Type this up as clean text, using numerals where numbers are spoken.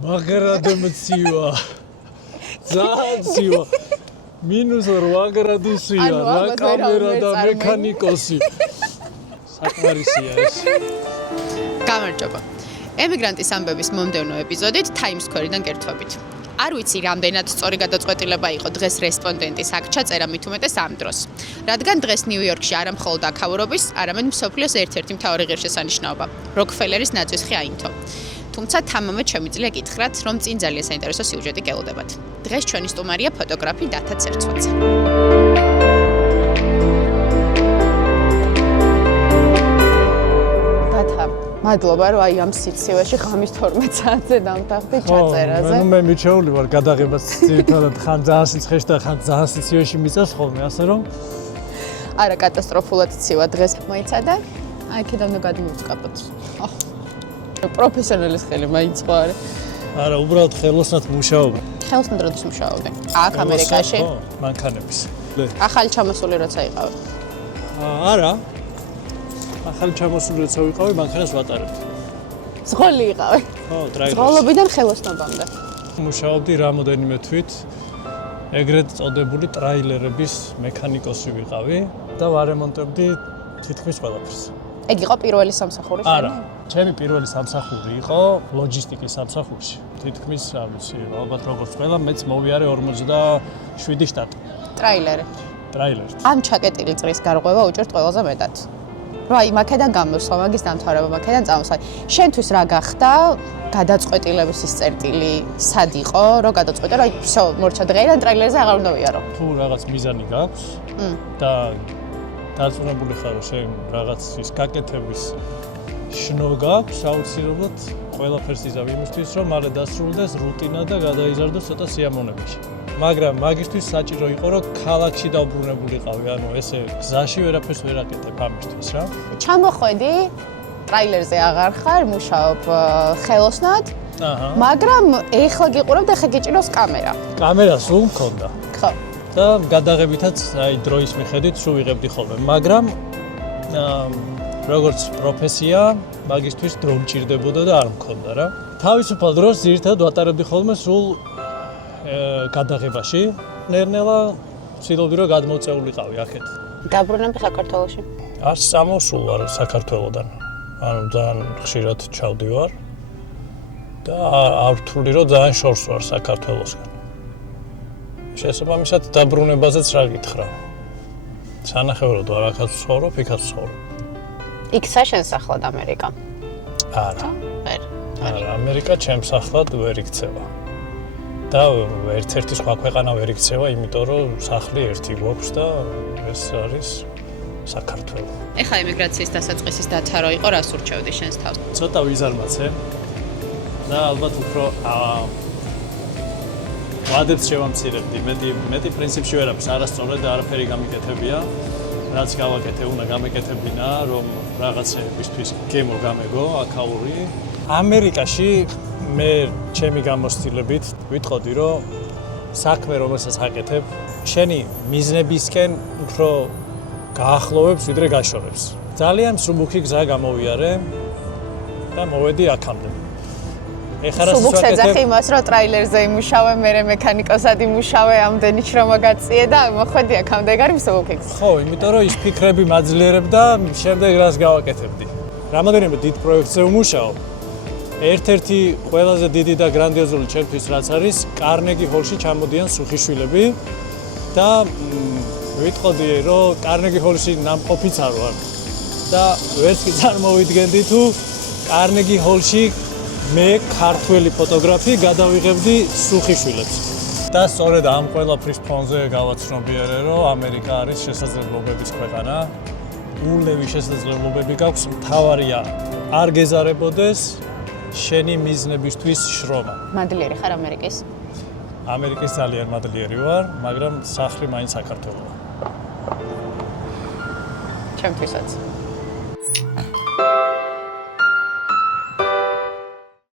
მაგრამ ცივა. ძალიან ცივა. -8 გრადუსია, რა კამერა და მექანიკოსი. საკმარისია ეს. გამარჯობა. ემიგრანტის ამბების მომდევნო ეპიზოდით Times Square-დან კერთვებით. არ ვიცი, რამდენად სწორი გადაწყვეტილება იყო დღეს რესპონდენტის აქ ჩაწერა მით უმეტეს ამ დროს. რადგან დღეს ნიუ-იორკში არა მხოლოდ აქაურობის, არამედ მსოფლიოს ერთ-ერთი მთავარი ღირსშესანიშნაობა, როკფელერის ნაწვისხი აინთო. თუმცა თამამად შემიძლია გითხრათ, რომ წინ ძალიან საინტერესო სიუჟეტი გელოდებათ. დღეს ჩვენი სტუმარია ფოტოგრაფი დათა ცერცვაძე. მადლობა, რომ აი ამ სიცივეში ღამის 12 საათზე დამთავრდი ჩაწერაზე. მე მიჩეული ვარ გადაღებას ძირითადად ხან ძალიან სიცხეში და ხან ძალიან სიცივეში მიწევს ხოლმე, ასე რომ არა კატასტროფულად ცივა დღეს მოიცადა. აი აქედან უნდა გადმოვწყაბოთ. პროფესიონალის ხელი მაინც ხო არა? არა, უბრალოდ ხელოსნად მუშაობ. ხელოსნად როდის მუშაობდი? აქ ამერიკაში? ხო, მანქანების. ახალი ჩამოსული როცა იყავი? არა. ახალი ჩამოსული როცა ვიყავი, მანქანას ვატარებდი. ზღოლი იყავი? ხო, დრაივერში. ზღოლობიდან ხელოსნობამდე. მუშაობდი რამოდენიმე თვით ეგრეთ წოდებული ტრაილერების მექანიკოსი ვიყავი და ვარემონტებდი თითქმის ყველაფერს. ეგ იყო პირველი სამსახური შენი? არა, ჩემი პირველი სამსახური იყო ლოჯისტიკის სამსახურში. თითქმის, რა ვიცი, ალბათ როგორც ყველა, მეც მოვიარე 47 შტატი. ტრაილერი. ამ ჩაკეტილი წრის გარღვევა უჭერთ ყველაზე მეტად. რა, აი, მაქედან გამოსვლა, მაგის დამთავრება, მაქედან წამოსვლა. შენთვის რა გახდა გადაწყვეტილების ის წერტილი, სად იყო, რო გადაწყვეტე, რომ აი, всё, მორჩა დღეიდან ტრაილერზე აღარ უნდა ვიარო. თუ რაღაც მიზანი გაქვს და დაწუნებული ხარ, რომ შენ რაღაც ის გაკეთების შნო გაქვს, აუცილებლად ყველაფერს იზავ იმისთვის, რომ მალე დასრულდეს რუტინა და გადაიზარდოს ცოტა სიამოვნებაში. მაგრამ მაგისთვის საჭირო იყო, რომ ქალაქში დავბრუნებულიყავი, ანუ ესე გზაში ვერაფერს ვერ აკეთებ ამისთვის, რა. ჩამოხვედი, ტრაილერზე აღარ ხარ, მუშაობ ხელოსნად, მაგრამ ეხლა გიყურებ და ხა გიჭირავს კამერა. კამერა სულ მქონდა. ხო. და გადაღებითაც აი დროის მიხედვით სულ ვიღებდი ხოლმე, მაგრამ როგორც პროფესია, მაგისთვის დრო მჭირდებოდა და არ მქონდა რა. თავისუფალ დროს ძირითადად ვატარებდი ხოლმე სულ გადაღებაში. ნერნელა ვცდილობდი რომ გადმოწეულიყავი აქეთ. დაბრუნები საქართველოში? არ სამოსულ ვარ საქართველოდან. ანუ ძალიან ხშირად ჩავდივარ და არ ვთვლი რომ ძალიან შორს ვარ საქართველოსგან. შესაბამისად დაბრუნებაზეც რა გითხრა. სანახევროდ ვარ აქაც ვცხოვრობ, იქაც ვცხოვრობ. იქ საშენს ახლად ამერიკა? არა. არა, ამერიკა ჩემს ახლად ვერ იქცევა. და ერთ-ერთი სხვა ქვეყანა ვერ იქცევა, იმიტომ რომ სახლი ერთი გვაქვს და ეს არის საქართველო. ეხლა ემიგრაციის დასაწყისის დათა რო იყო, რას ურჩევდი შენს თავს? ცოტა ვიზარმაცე და ალბათ უფრო ვადებს შევამცირებდი. მეტი პრინციპში ვერაფერს არასწორად და არაფერი გამიკეთებია. რაც გავაკეთე, უნდა გამეკეთებინა, რომ რაღაცებისთვის გემო გამეგო, აქაური. ამერიკაში მე ჩემი გამოცდილებით ვიტყოდი, რომ საქმე რომელსაც აკეთებ, შენი მიზნებისკენ უფრო გაახლოვებს, ვიდრე გაშორებს. ძალიან მსუბუქი გზა გამოვიარე და მოვედი აქამდე. სუბუქს ეძახი იმას, რომ ტრაილერზე იმუშავე, მერე მექანიკოსად იმუშავე, ამდენი შრომა გაწიე და მოხვედი აქამდე, ეგ არის მსუბუქი გზა. ხო, იმიტომ რომ ის ფიქრები მაძლიერებდა, შემდეგ რას გავაკეთებდი. რამოდენიმე დიდ პროექტზე ვმუშაობ. ერთ-ერთი ყველაზე დიდი და გრანდიოზული ჩემთვის რაც არის, კარნეგი ჰოლში ჩამოდიან სუხიშვილები და ვიტყოდი, რომ კარნეგი ჰოლში ნამყოფიც არ ვარ. და ვერც კი წარმოვიდგენდი თუ კარნეგი ჰოლში მე ქართველი ფოტოგრაფი გადავიღებდი სუხიშვილებს. და სწორედ ამ ყველაფრის ფონზე გავაცნობიერე, რომ ამერიკა არის შესაძლებლობების ქვეყანა. ულევი შესაძლებლობები გაქვს, მთავარია არ გეზარებოდეს შენი მიზნებისთვის შრომა. მადლიერი ხარ ამერიკის? ამერიკის ძალიან მადლიერი ვარ, მაგრამ სახლი მაინც საქართველოა. ჩემთვისაც.